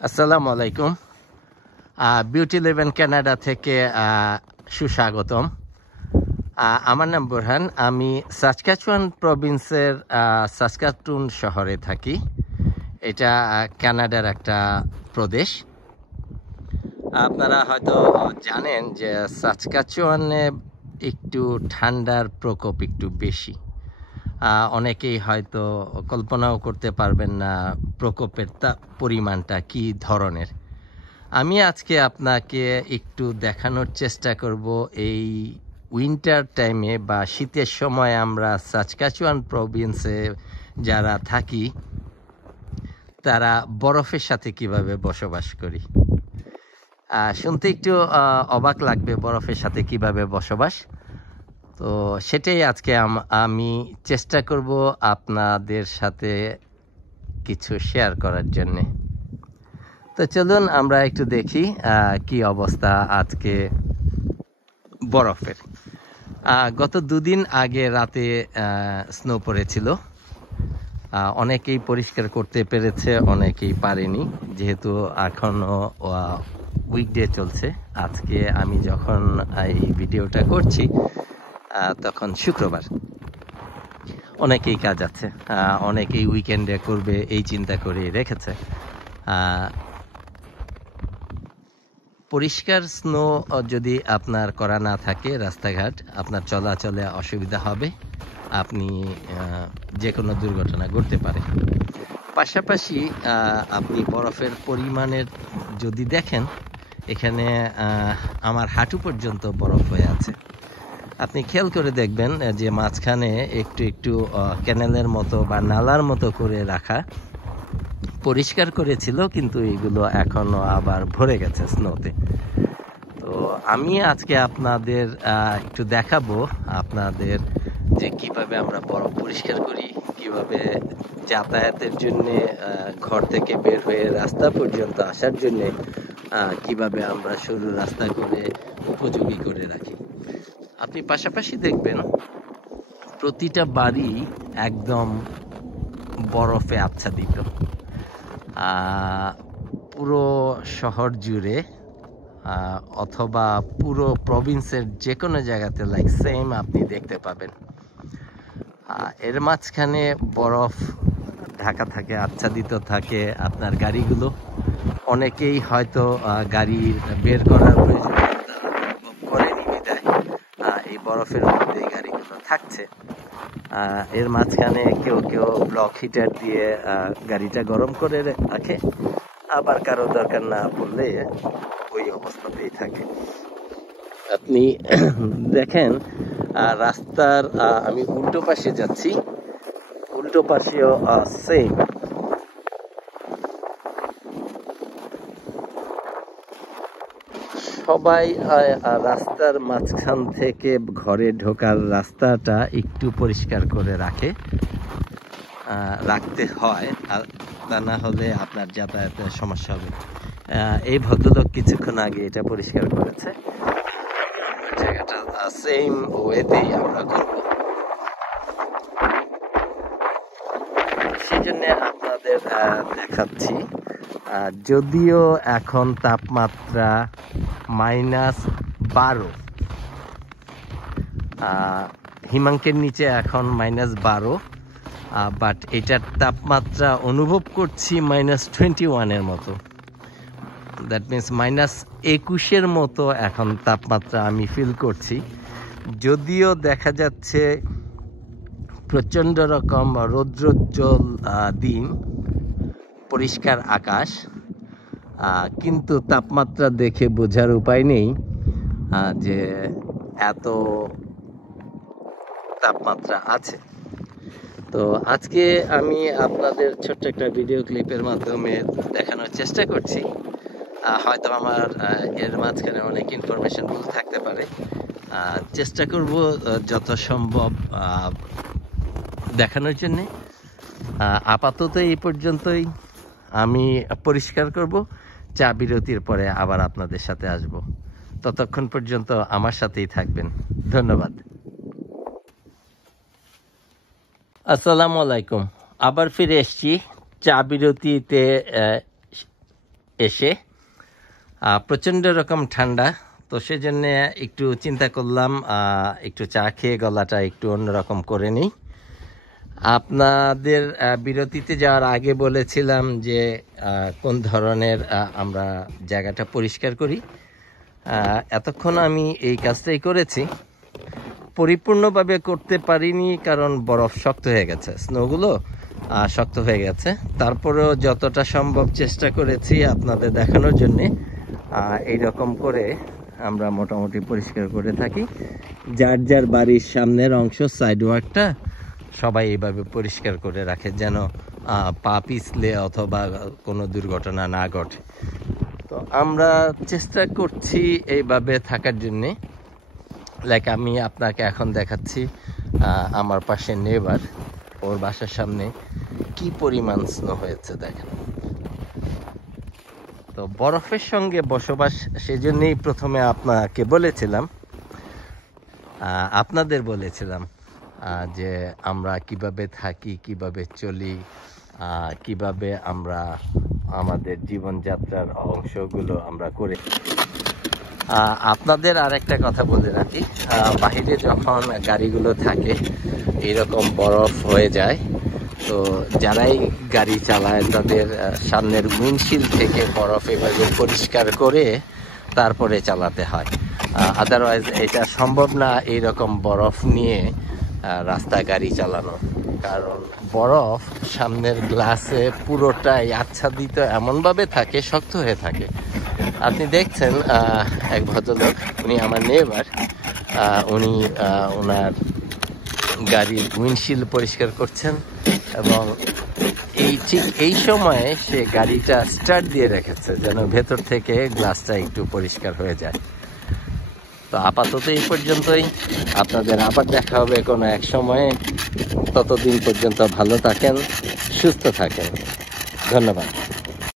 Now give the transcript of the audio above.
আসসালামু আলাইকুম। Beauty লিভেন Canada থেকে সুস্বাগতম। আমার নাম বুরহান। আমি সাসকাচুয়ান প্রভিন্সের সাসকাটুন শহরে থাকি। এটা কানাডার একটা প্রদেশ। আপনারা হয়তো জানেন যে সাসকাচুয়ানে একটু ঠান্ডার প্রকোপ একটু বেশি। অনেকেই হয়তো কল্পনাও করতে পারবেন না প্রকোপের পরিমাণটা কী ধরনের। আমি আজকে আপনাকে একটু দেখানোর চেষ্টা করব এই উইন্টার টাইমে বা শীতের সময় আমরা সাসকাচুয়ান প্রভিন্সে যারা থাকি তারা বরফের সাথে কিভাবে বসবাস করি। শুনতে একটু অবাক লাগবে, বরফের সাথে কিভাবে বসবাস। তো সেটাই আজকে আমি চেষ্টা করব আপনাদের সাথে কিছু শেয়ার করার জন্যে। তো চলুন আমরা একটু দেখি কি অবস্থা আজকে বরফের। গত দুদিন আগে রাতে স্নো পড়েছিল। অনেকেই পরিষ্কার করতে পেরেছে, অনেকেই পারেনি, যেহেতু এখনও উইকডে চলছে। আজকে আমি যখন এই ভিডিওটা করছি তখন শুক্রবার। অনেকেই কাজ আছে, অনেকেই উইকেন্ডে করবে এই চিন্তা করে রেখেছে। পরিষ্কার স্নো যদি আপনার করা না থাকে, রাস্তাঘাট আপনার চলাচলে অসুবিধা হবে, আপনি যে কোনো দুর্ঘটনা ঘটতে পারে। পাশাপাশি আপনি বরফের পরিমাণের যদি দেখেন, এখানে আমার হাঁটু পর্যন্ত বরফ হয়ে আছে। আপনি খেয়াল করে দেখবেন যে মাঝখানে একটু একটু ক্যানেলের মতো বা নালার মতো করে রাখা, পরিষ্কার করেছিল, কিন্তু এগুলো এখনো আবার ভরে গেছে স্নোতে। তো আমি আজকে আপনাদের একটু দেখাবো আপনাদের যে কিভাবে আমরা বরফ পরিষ্কার করি, কিভাবে যাতায়াতের জন্য ঘর থেকে বের হয়ে রাস্তা পর্যন্ত আসার জন্য কিভাবে আমরা সরু রাস্তা করে উপযোগী করে রাখি। আপনি পাশাপাশি দেখবেন প্রতিটা বাড়ি একদম বরফে আচ্ছাদিত। পুরো শহর জুড়ে অথবা পুরো প্রভিন্সের যে কোনো জায়গাতে লাইক সেম আপনি দেখতে পাবেন। এর মাঝখানে বরফ ঢাকা থাকে, আচ্ছাদিত থাকে আপনার গাড়িগুলো। অনেকেই হয়তো গাড়ি বের করার প্রয়োজন করেনি বিদায় এই বরফের মধ্যে গাড়িগুলো থাকছে। এর মাঝখানে কেউ কেউ ব্লক হিটার দিয়ে গাড়িটা গরম করে রাখে, আবার কারো দরকার না পড়লে ওই অবস্থাতেই থাকে। আপনি দেখেন রাস্তার আমি উল্টো পাশে যাচ্ছি, উল্টো পাশেও সেম। সবাই রাস্তার মাঝখান থেকে ঘরে ঢোকার রাস্তাটা একটু পরিষ্কার করে রাখতে হয়, তা না হলে আপনার যাতায়াতের সমস্যা হবে। এই ভদ্রলোক কিছুক্ষণ আগে এটা পরিষ্কার করেছে। জায়গাটা সেম ওয়েতেই আমরা করব, সেই জন্য আপনাদের দেখাচ্ছি। যদিও এখন তাপমাত্রা -12, হিমাঙ্কের নিচে এখন -12, বাট এটার তাপমাত্রা অনুভব করছি -21 মতো। দ্যাট মিনস -21 মতো এখন তাপমাত্রা আমি ফিল করছি। যদিও দেখা যাচ্ছে প্রচণ্ড রকম রৌদ্রোজ্জ্বল দিন, পরিষ্কার আকাশ, কিন্তু তাপমাত্রা দেখে বোঝার উপায় নেই যে এত তাপমাত্রা আছে। তো আজকে আমি আপনাদের ছোট্ট একটা ভিডিও ক্লিপের মাধ্যমে দেখানোর চেষ্টা করছি। হয়তো আমার এর মাঝখানে অনেক ইনফরমেশন ভুল থাকতে পারে, চেষ্টা করব যত সম্ভব দেখানোর জন্যে। আপাতত এই পর্যন্তই। আমি পরিষ্কার করব, চা বিরতির পরে আবার আপনাদের সাথে আসব। ততক্ষণ পর্যন্ত আমার সাথেই থাকবেন। ধন্যবাদ। আসসালামু আলাইকুম। আবার ফিরে এসছি চা বিরতিতে এসে প্রচণ্ড রকম ঠান্ডা, তো সেজন্য একটু চিন্তা করলাম একটু চা খেয়ে গলাটা একটু অন্যরকম করে নিই। আপনাদের বিরতিতে যাওয়ার আগে বলেছিলাম যে কোন ধরনের আমরা জায়গাটা পরিষ্কার করি। এতক্ষণ আমি এই কাজটাই করেছি, পরিপূর্ণভাবে করতে পারিনি কারণ বরফ শক্ত হয়ে গেছে, স্নোগুলো শক্ত হয়ে গেছে। তারপরেও যতটা সম্ভব চেষ্টা করেছি আপনাদের দেখানোর জন্যে। এইরকম করে আমরা মোটামুটি পরিষ্কার করে থাকি। যার যার বাড়ির সামনের অংশ, সাইড ওয়ার্কটা সবাই এইভাবে পরিষ্কার করে রাখে যেন পা পিছলে অথবা কোনো দুর্ঘটনা না ঘটে। তো আমরা চেষ্টা করছি এইভাবে থাকার জন্যে। লাইক আমি আপনাকে এখন দেখাচ্ছি আমার পাশে নেবার, ওর বাসার সামনে কি পরিমাণ স্নো হয়েছে দেখেন। তো বরফের সঙ্গে বসবাস, সেজন্যই প্রথমে আপনাকে বলেছিলাম, আপনাদের বলেছিলাম যে আমরা কিভাবে থাকি, কিভাবে চলি, কিভাবে আমরা আমাদের জীবনযাত্রার অংশগুলো আমরা করে। আপনাদের আরেকটা কথা বলে রাখি, বাহিরে যখন গাড়িগুলো থাকে এরকম বরফ হয়ে যায়, তো যারাই গাড়ি চালায় তাদের সামনের উইন্ডশিল্ড থেকে বরফ এভাবে পরিষ্কার করে তারপরে চালাতে হয়। আদারওয়াইজ এটা সম্ভব না এইরকম বরফ নিয়ে রাস্তা গাড়ি চালানো, কারণ বরফ সামনের গ্লাসে পুরোটাই আচ্ছাদিত এমনভাবে থাকে, শক্ত হয়ে থাকে। আপনি দেখছেন এক ভদ্রলোক, উনি আমার নেবার, উনি ওনার গাড়ির উইন্ডশিল্ড পরিষ্কার করছেন এবং ঠিক এই সময়ে সে গাড়িটা স্টার্ট দিয়ে রেখেছে যেন ভেতর থেকে গ্লাসটা একটু পরিষ্কার হয়ে যায়। তো আপাতত এই পর্যন্তই, আপনাদের আবার দেখা হবে কোনো এক সময়ে। ততদিন পর্যন্ত ভালো থাকেন, সুস্থ থাকেন, ধন্যবাদ।